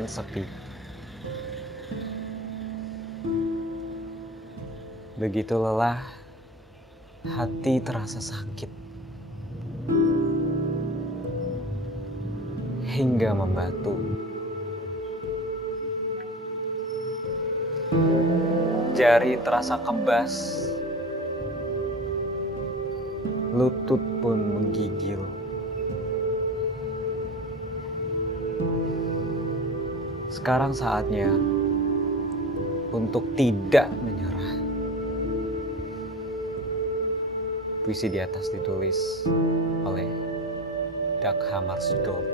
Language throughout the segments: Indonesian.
dan sepi. Begitu lelah, hati terasa sakit hingga membatu. Jari terasa kebas, lutut pun menggigil. Sekarang saatnya untuk tidak menyerah. Puisi di atas ditulis oleh Dag Hammarskjöld,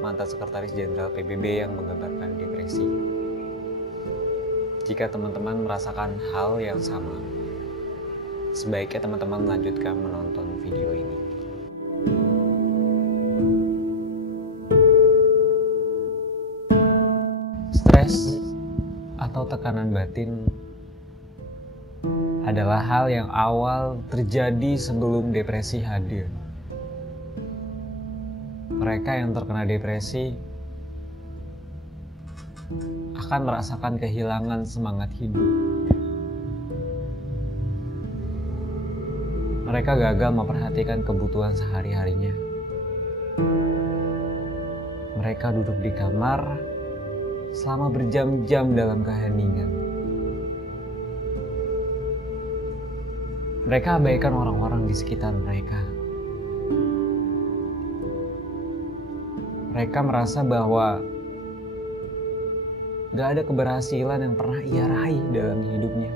mantan sekretaris jenderal PBB yang menggambarkan depresi. Jika teman-teman merasakan hal yang sama, sebaiknya teman-teman melanjutkan menonton video ini. Stres atau tekanan batin adalah hal yang awal terjadi sebelum depresi hadir. Mereka yang terkena depresi akan merasakan kehilangan semangat hidup. Mereka gagal memperhatikan kebutuhan sehari-harinya. Mereka duduk di kamar selama berjam-jam dalam keheningan. Mereka abaikan orang-orang di sekitar mereka. Mereka merasa bahwa gak ada keberhasilan yang pernah ia raih dalam hidupnya.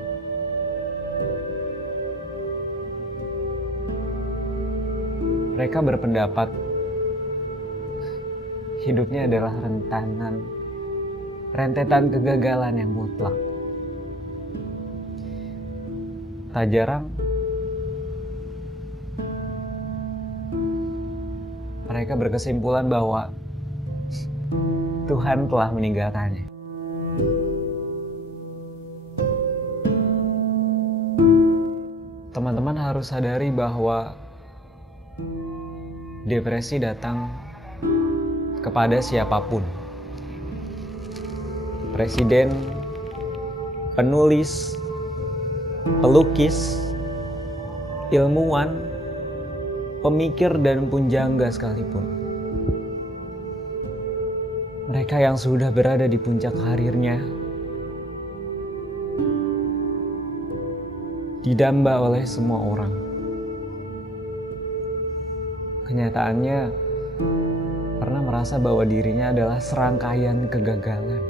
Mereka berpendapat hidupnya adalah rentetan kegagalan yang mutlak. Tak jarang mereka berkesimpulan bahwa Tuhan telah meninggalkannya. Teman-teman harus sadari bahwa depresi datang kepada siapapun. Presiden, penulis, pelukis, ilmuwan, pemikir dan punjangga sekalipun. Mereka yang sudah berada di puncak karirnya didamba oleh semua orang. Kenyataannya pernah merasa bahwa dirinya adalah serangkaian kegagalan.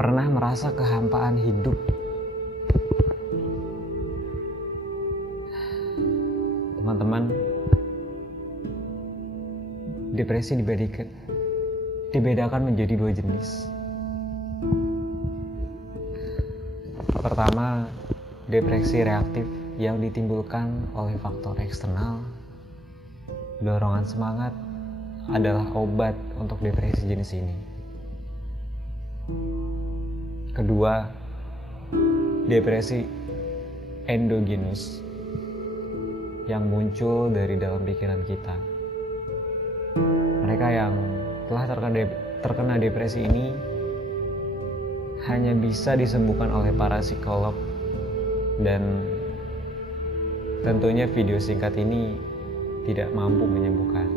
Pernah merasa kehampaan hidup. Teman-teman, depresi dibedakan menjadi dua jenis. Pertama, depresi reaktif yang ditimbulkan oleh faktor eksternal. Dorongan semangat adalah obat untuk depresi jenis ini. Kedua, depresi endogenus yang muncul dari dalam pikiran kita. Mereka yang telah terkena depresi ini hanya bisa disembuhkan oleh para psikolog, dan tentunya video singkat ini tidak mampu menyembuhkan.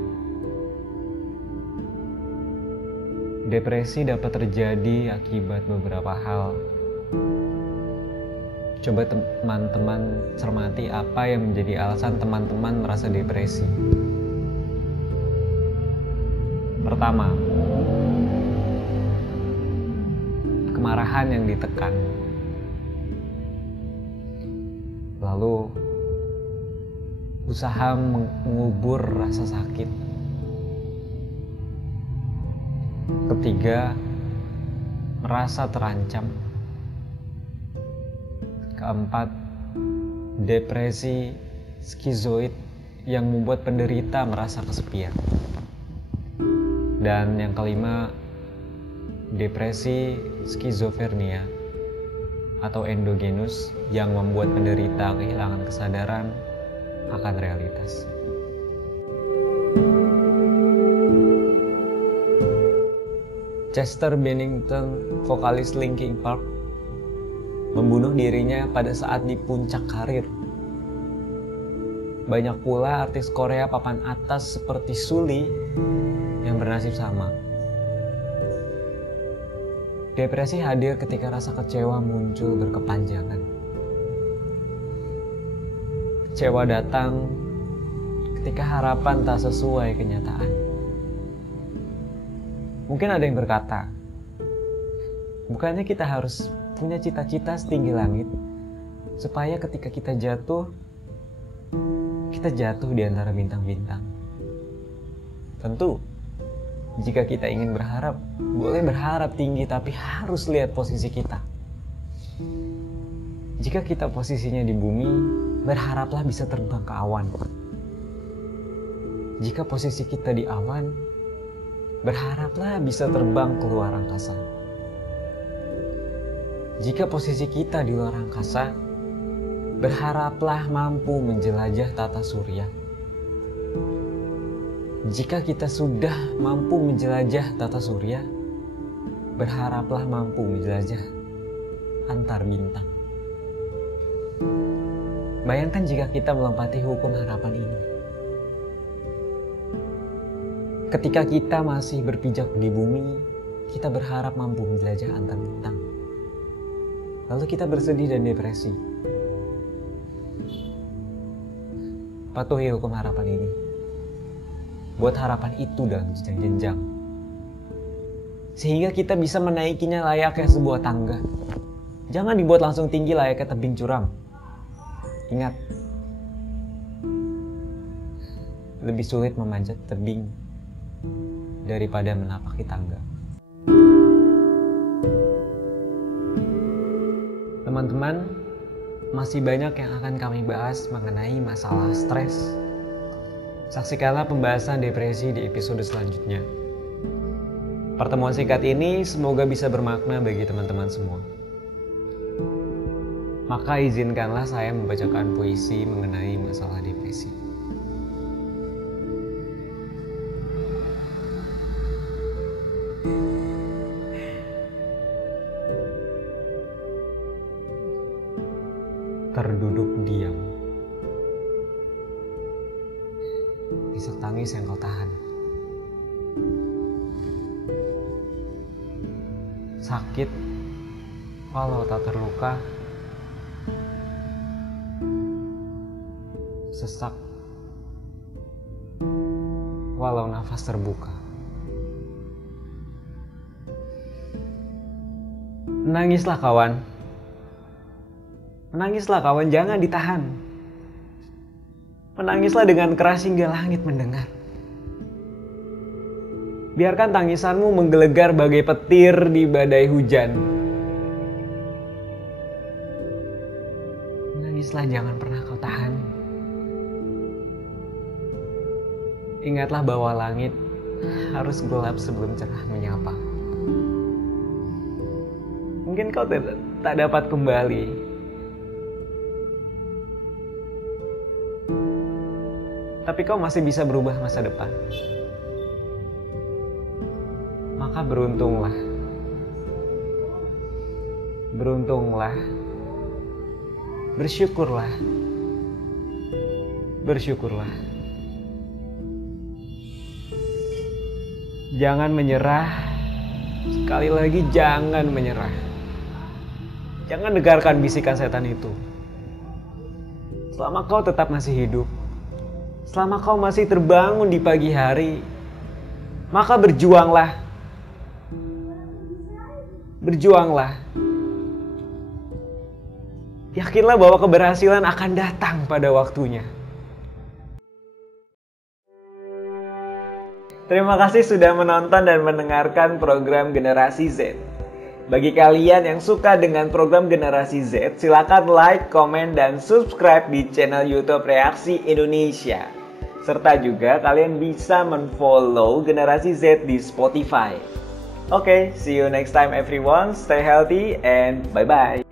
Depresi dapat terjadi akibat beberapa hal. Coba teman-teman cermati apa yang menjadi alasan teman-teman merasa depresi. Pertama, kemarahan yang ditekan. Lalu, usaha mengubur rasa sakit. Ketiga, merasa terancam. Keempat, depresi skizoid yang membuat penderita merasa kesepian. Dan yang kelima, depresi skizofrenia atau endogenus yang membuat penderita kehilangan kesadaran akan realitas. Chester Bennington, vokalis Linkin Park, membunuh dirinya pada saat di puncak karir. Banyak pula artis Korea papan atas seperti Sulli yang bernasib sama. Depresi hadir ketika rasa kecewa muncul berkepanjangan. Kecewa datang ketika harapan tak sesuai kenyataan. Mungkin ada yang berkata, bukannya kita harus punya cita-cita setinggi langit supaya ketika kita jatuh di antara bintang-bintang. Tentu, jika kita ingin berharap, boleh berharap tinggi, tapi harus lihat posisi kita. Jika kita posisinya di bumi, berharaplah bisa terbang ke awan. Jika posisi kita di awan, berharaplah bisa terbang ke luar angkasa. Jika posisi kita di luar angkasa, berharaplah mampu menjelajah tata surya. Jika kita sudah mampu menjelajah tata surya, berharaplah mampu menjelajah antar bintang. Bayangkan jika kita melompati hukum harapan ini. Ketika kita masih berpijak di bumi, kita berharap mampu menjelajah antar bintang. Lalu kita bersedih dan depresi. Patuhi hukum harapan ini. Buat harapan itu dalam jenjang-jenjang. Sehingga kita bisa menaikinya layaknya sebuah tangga. Jangan dibuat langsung tinggi layaknya tebing curam. Ingat, lebih sulit memanjat tebing daripada menapaki tangga. Teman-teman, masih banyak yang akan kami bahas mengenai masalah stres. Saksikanlah pembahasan depresi di episode selanjutnya. Pertemuan singkat ini semoga bisa bermakna bagi teman-teman semua. Maka izinkanlah saya membacakan puisi mengenai masalah depresi. Terduduk diam. Isak tangis yang kau tahan. Sakit walau tak terluka. Sesak walau nafas terbuka. Menangislah kawan. Menangislah kawan, jangan ditahan. Menangislah dengan keras hingga langit mendengar. Biarkan tangisanmu menggelegar bagai petir di badai hujan. Menangislah, jangan pernah kau tahan. Ingatlah bahwa langit harus gelap sebelum cerah menyapa. Mungkin kau tak dapat kembali. Tapi kau masih bisa berubah masa depan. Maka beruntunglah. Beruntunglah. Bersyukurlah. Bersyukurlah. Jangan menyerah. Sekali lagi jangan menyerah. Jangan dengarkan bisikan setan itu. Selama kau tetap masih hidup, selama kau masih terbangun di pagi hari, maka berjuanglah. Berjuanglah. Yakinlah bahwa keberhasilan akan datang pada waktunya. Terima kasih sudah menonton dan mendengarkan program Generasi Z. Bagi kalian yang suka dengan program Generasi Z, silakan like, komen, dan subscribe di channel YouTube Reaksi Indonesia. Serta juga kalian bisa men-follow Generasi Z di Spotify. Oke, see you next time everyone. Stay healthy and bye-bye.